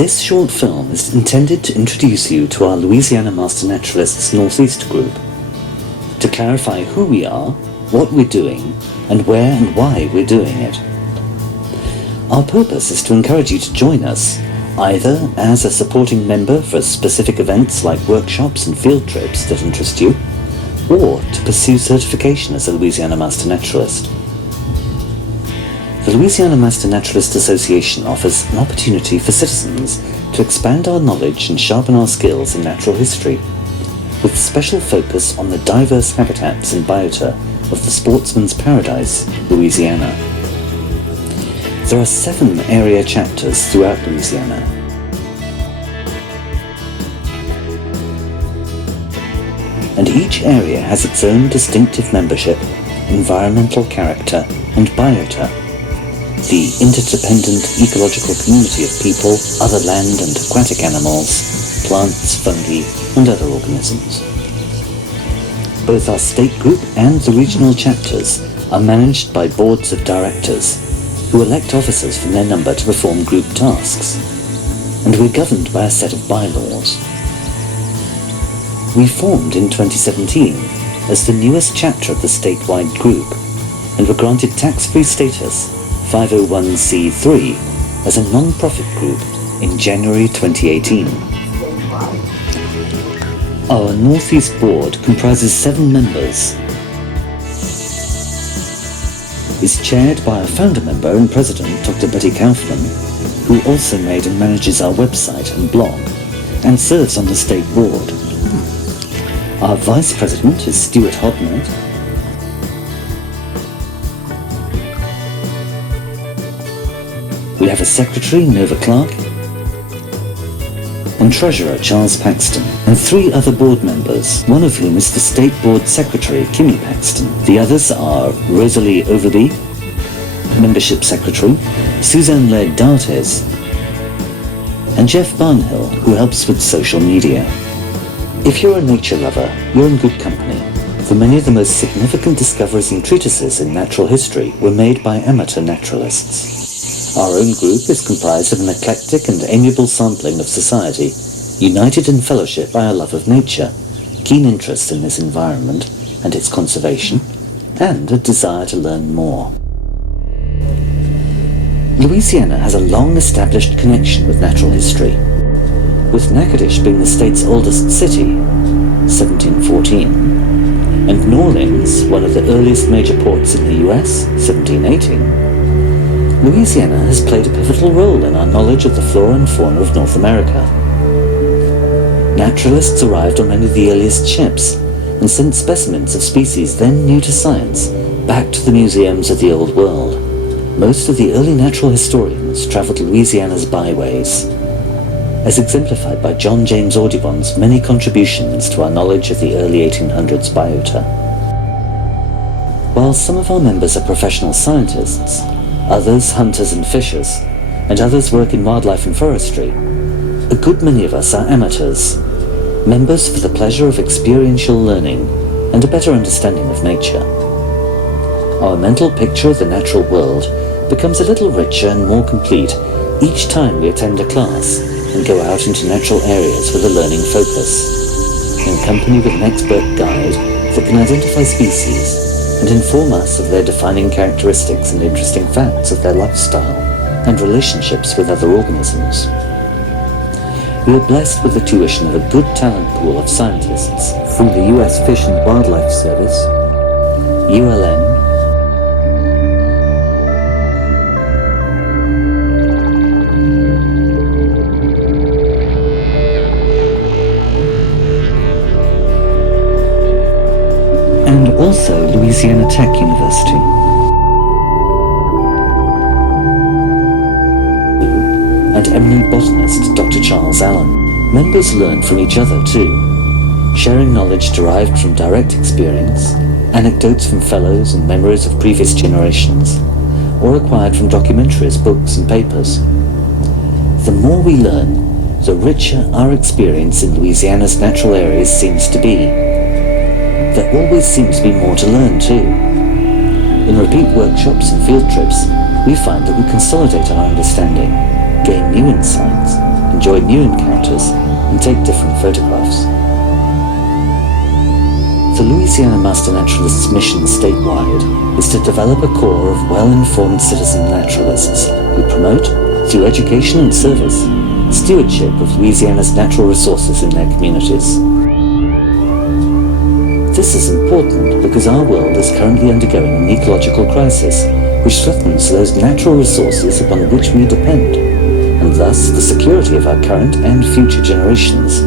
This short film is intended to introduce you to our Louisiana Master Naturalists Northeast group, to clarify who we are, what we're doing, and where and why we're doing it. Our purpose is to encourage you to join us, either as a supporting member for specific events like workshops and field trips that interest you, or to pursue certification as a Louisiana Master Naturalist. The Louisiana Master Naturalist Association offers an opportunity for citizens to expand our knowledge and sharpen our skills in natural history, with special focus on the diverse habitats and biota of the sportsman's paradise, Louisiana. There are 7 area chapters throughout Louisiana. And each area has its own distinctive membership, environmental character, and biota, the interdependent ecological community of people, other land and aquatic animals, plants, fungi, and other organisms. Both our state group and the regional chapters are managed by boards of directors, who elect officers from their number to perform group tasks, and we're governed by a set of bylaws. We formed in 2017 as the newest chapter of the statewide group, and were granted tax-free status 501c3 as a non-profit group in January 2018. Our Northeast Board comprises 7 members, is chaired by our founder member and president, Dr. Bette Kauffman, who also made and manages our website and blog, and serves on the state board. Our vice president is Stuart Hodnett. We have a secretary, Nova Clark, and treasurer, Charles Paxton, and 3 other board members, one of whom is the state board secretary, Kimmy Paxton. The others are Rosalie Overby, membership secretary, Suzanne Laird D'Artes, and Jeff Barnhill, who helps with social media. If you're a nature lover, you're in good company, for many of the most significant discoveries and treatises in natural history were made by amateur naturalists. Our own group is comprised of an eclectic and amiable sampling of society, united in fellowship by a love of nature, keen interest in this environment and its conservation, and a desire to learn more. Louisiana has a long-established connection with natural history, with Natchitoches being the state's oldest city, 1714, and New Orleans, one of the earliest major ports in the US, 1718. Louisiana has played a pivotal role in our knowledge of the flora and fauna of North America. Naturalists arrived on many of the earliest ships and sent specimens of species then new to science back to the museums of the Old World. Most of the early natural historians traveled Louisiana's byways, as exemplified by John James Audubon's many contributions to our knowledge of the early 1800s biota. While some of our members are professional scientists, others hunters and fishers, and others work in wildlife and forestry, a good many of us are amateurs, members for the pleasure of experiential learning and a better understanding of nature. Our mental picture of the natural world becomes a little richer and more complete each time we attend a class and go out into natural areas with a learning focus, in company with an expert guide that can identify species and inform us of their defining characteristics and interesting facts of their lifestyle and relationships with other organisms. We are blessed with the tuition of a good talent pool of scientists through the U.S. Fish and Wildlife Service, ULM, and also Louisiana Tech University. And eminent botanist Dr. Charles Allen. Members learn from each other too, sharing knowledge derived from direct experience, anecdotes from fellows and memories of previous generations, or acquired from documentaries, books and papers. The more we learn, the richer our experience in Louisiana's natural areas seems to be. There always seems to be more to learn too. In repeat workshops and field trips, we find that we consolidate our understanding, gain new insights, and enjoy new encounters and take different photographs. The Louisiana Master Naturalist's mission statewide is to develop a corps of well-informed citizen naturalists who promote, through education and service, stewardship of Louisiana's natural resources in their communities. This is important because our world is currently undergoing an ecological crisis which threatens those natural resources upon which we depend, and thus the security of our current and future generations,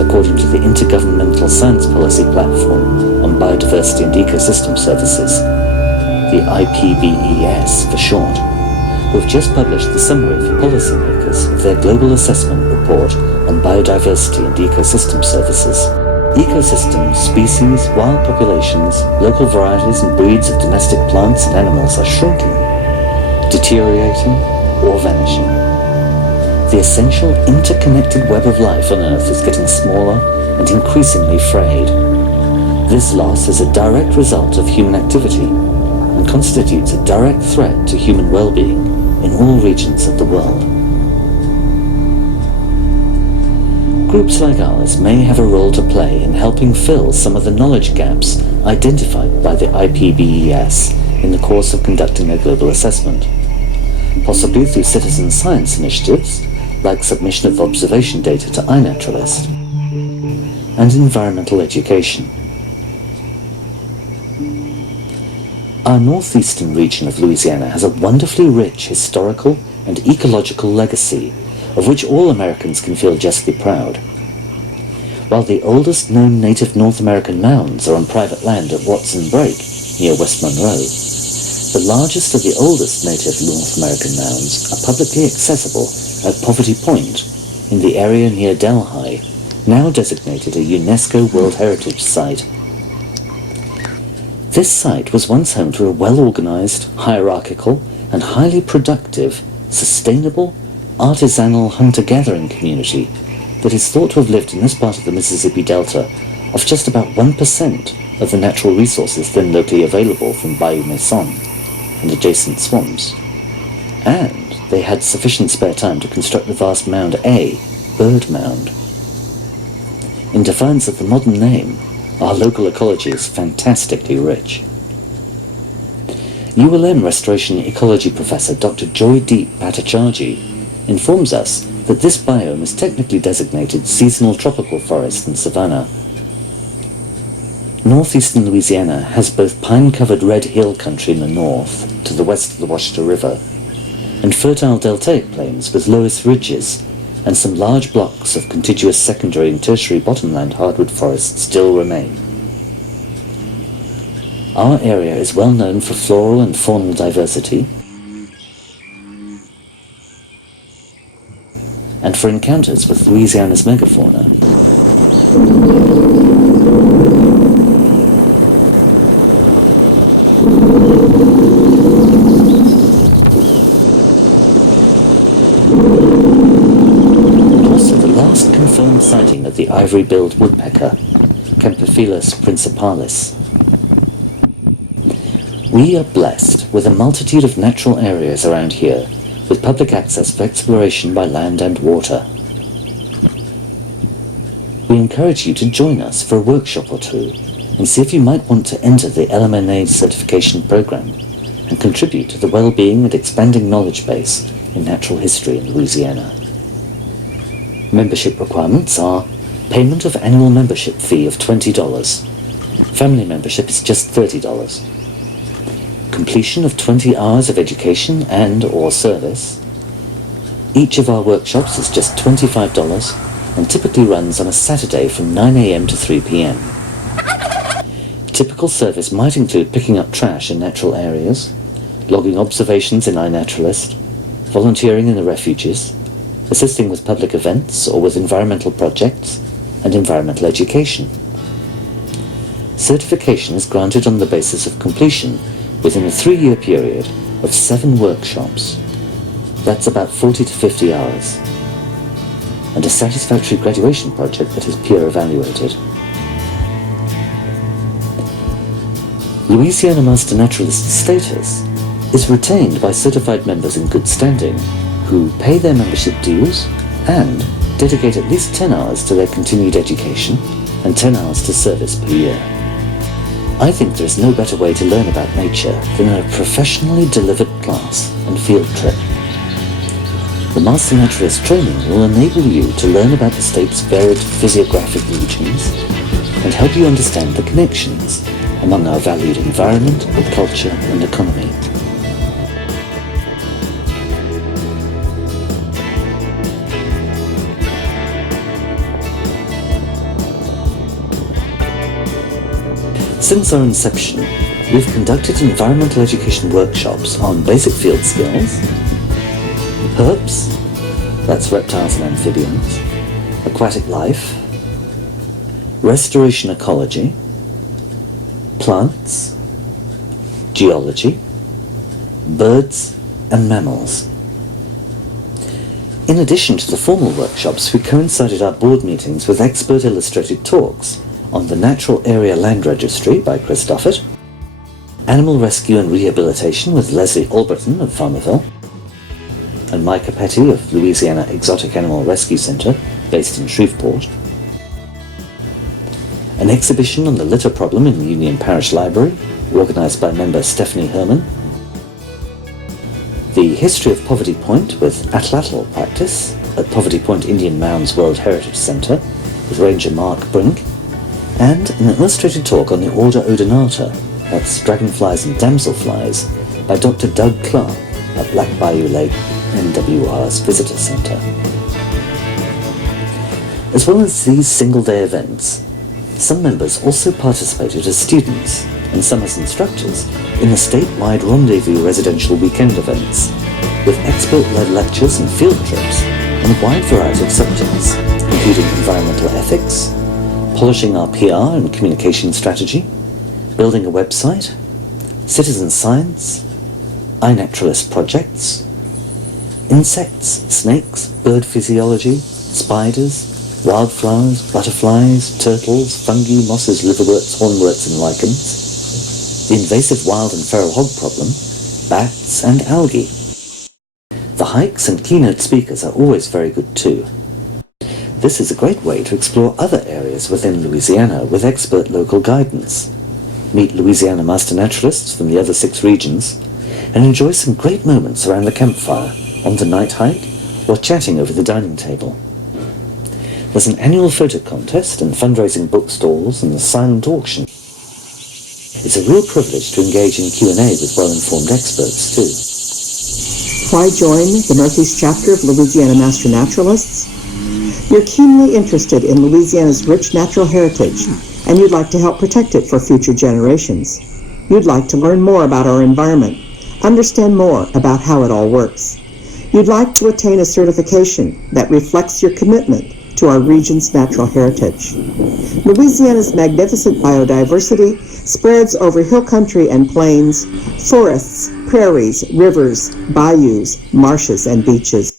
according to the Intergovernmental Science Policy Platform on Biodiversity and Ecosystem Services, the IPBES for short, who have just published the summary for policymakers of their Global Assessment Report on Biodiversity and Ecosystem Services. Ecosystems, species, wild populations, local varieties and breeds of domestic plants and animals are shrinking, deteriorating, or vanishing. The essential interconnected web of life on Earth is getting smaller and increasingly frayed. This loss is a direct result of human activity and constitutes a direct threat to human well-being in all regions of the world. Groups like ours may have a role to play in helping fill some of the knowledge gaps identified by the IPBES in the course of conducting a global assessment, possibly through citizen science initiatives like submission of observation data to iNaturalist, and environmental education. Our northeastern region of Louisiana has a wonderfully rich historical and ecological legacy of which all Americans can feel justly proud. While the oldest known native North American mounds are on private land at Watson Brake, near West Monroe, the largest of the oldest native North American mounds are publicly accessible at Poverty Point, in the area near Delhi, now designated a UNESCO World Heritage Site. This site was once home to a well-organized, hierarchical, and highly productive, sustainable, artisanal hunter-gathering community that is thought to have lived in this part of the Mississippi Delta of just about 1% of the natural resources then locally available from Bayou Mason and adjacent swamps. And they had sufficient spare time to construct the vast Mound A, Bird Mound. In defiance of the modern name, our local ecology is fantastically rich. ULM Restoration Ecology Professor Dr. Joydeep Bhattacharjee informs us that this biome is technically designated seasonal tropical forest and savanna. Northeastern Louisiana has both pine-covered red hill country in the north, to the west of the Washita River, and fertile deltaic plains with loess ridges, and some large blocks of contiguous secondary and tertiary bottomland hardwood forests still remain. Our area is well known for floral and faunal diversity, and for encounters with Louisiana's megafauna. And also the last confirmed sighting of the ivory-billed woodpecker, Campophelus principalis. We are blessed with a multitude of natural areas around here, with public access for exploration by land and water. We encourage you to join us for a workshop or two and see if you might want to enter the LMNA certification program and contribute to the well-being and expanding knowledge base in natural history in Louisiana. Membership requirements are payment of annual membership fee of $20. Family membership is just $30. Completion of 20 hours of education and or service. Each of our workshops is just $25 and typically runs on a Saturday from 9 a.m. to 3 p.m. Typical service might include picking up trash in natural areas, logging observations in iNaturalist, volunteering in the refuges, assisting with public events or with environmental projects, and environmental education. Certification is granted on the basis of completion within a 3-year period of 7 workshops. That's about 40 to 50 hours. And a satisfactory graduation project that is peer evaluated. Louisiana Master Naturalist status is retained by certified members in good standing who pay their membership dues and dedicate at least 10 hours to their continued education and 10 hours to service per year. I think there is no better way to learn about nature than in a professionally delivered class and field trip. The Master Naturalist training will enable you to learn about the state's varied physiographic regions and help you understand the connections among our valued environment, culture and economy. Since our inception, we've conducted environmental education workshops on basic field skills, herps, that's reptiles and amphibians, aquatic life, restoration ecology, plants, geology, birds and mammals. In addition to the formal workshops, we coincided our board meetings with expert illustrated talks on the Natural Area Land Registry by Chris Duffett, Animal Rescue and Rehabilitation with Leslie Alberton of Farmerville, and Micah Petty of Louisiana Exotic Animal Rescue Center, based in Shreveport, an exhibition on the litter problem in the Union Parish Library, organized by member Stephanie Herman, the History of Poverty Point with atlatl practice at Poverty Point Indian Mounds World Heritage Center with Ranger Mark Brink, and an illustrated talk on the order Odonata, that's dragonflies and damselflies, by Dr. Doug Clark at Black Bayou Lake NWR's Visitor Center. As well as these single-day events, some members also participated as students, and some as instructors, in the statewide Rendezvous residential weekend events, with expert-led lectures and field trips on a wide variety of subjects, including environmental ethics, polishing our PR and communication strategy, building a website, citizen science, iNaturalist projects, insects, snakes, bird physiology, spiders, wildflowers, butterflies, turtles, fungi, mosses, liverworts, hornworts and lichens, the invasive wild and feral hog problem, bats and algae. The hikes and keynote speakers are always very good too. This is a great way to explore other areas within Louisiana with expert local guidance, meet Louisiana Master Naturalists from the other 6 regions, and enjoy some great moments around the campfire, on the night hike, or chatting over the dining table. There's an annual photo contest and fundraising book stalls and a silent auction. It's a real privilege to engage in Q&A with well-informed experts too. Why join the Northeast chapter of Louisiana Master Naturalists? You're keenly interested in Louisiana's rich natural heritage, and you'd like to help protect it for future generations. You'd like to learn more about our environment, understand more about how it all works. You'd like to attain a certification that reflects your commitment to our region's natural heritage. Louisiana's magnificent biodiversity spreads over hill country and plains, forests, prairies, rivers, bayous, marshes, and beaches.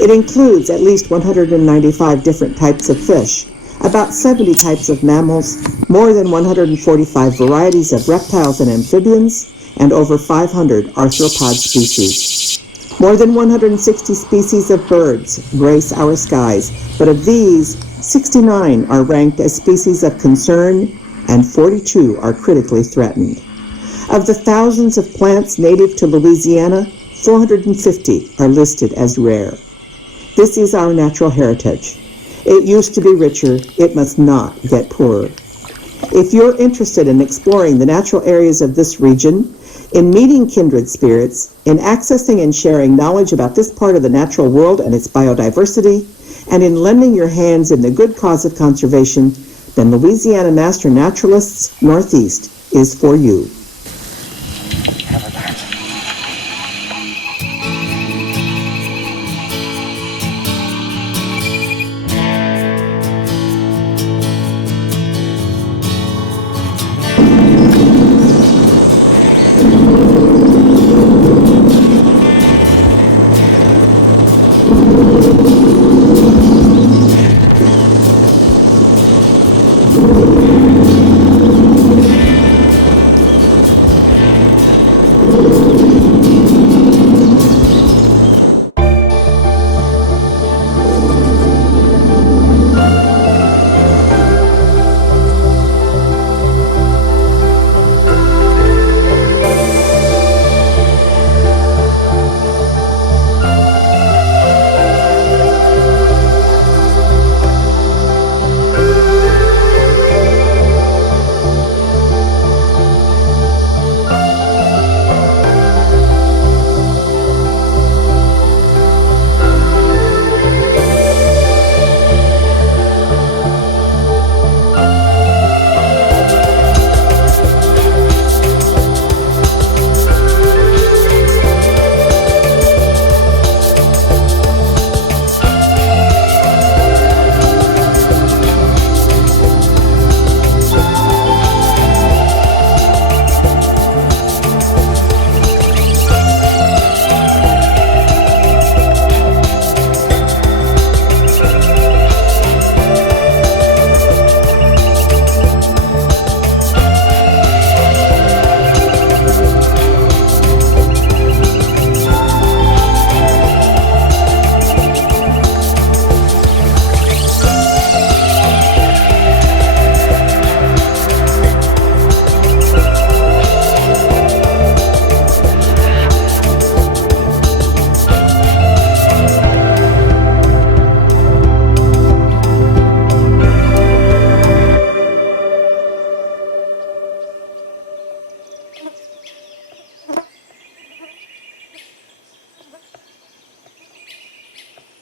It includes at least 195 different types of fish, about 70 types of mammals, more than 145 varieties of reptiles and amphibians, and over 500 arthropod species. More than 160 species of birds grace our skies, but of these, 69 are ranked as species of concern and 42 are critically threatened. Of the thousands of plants native to Louisiana, 450 are listed as rare. This is our natural heritage. It used to be richer, it must not get poorer. If you're interested in exploring the natural areas of this region, in meeting kindred spirits, in accessing and sharing knowledge about this part of the natural world and its biodiversity, and in lending your hands in the good cause of conservation, then Louisiana Master Naturalists Northeast is for you.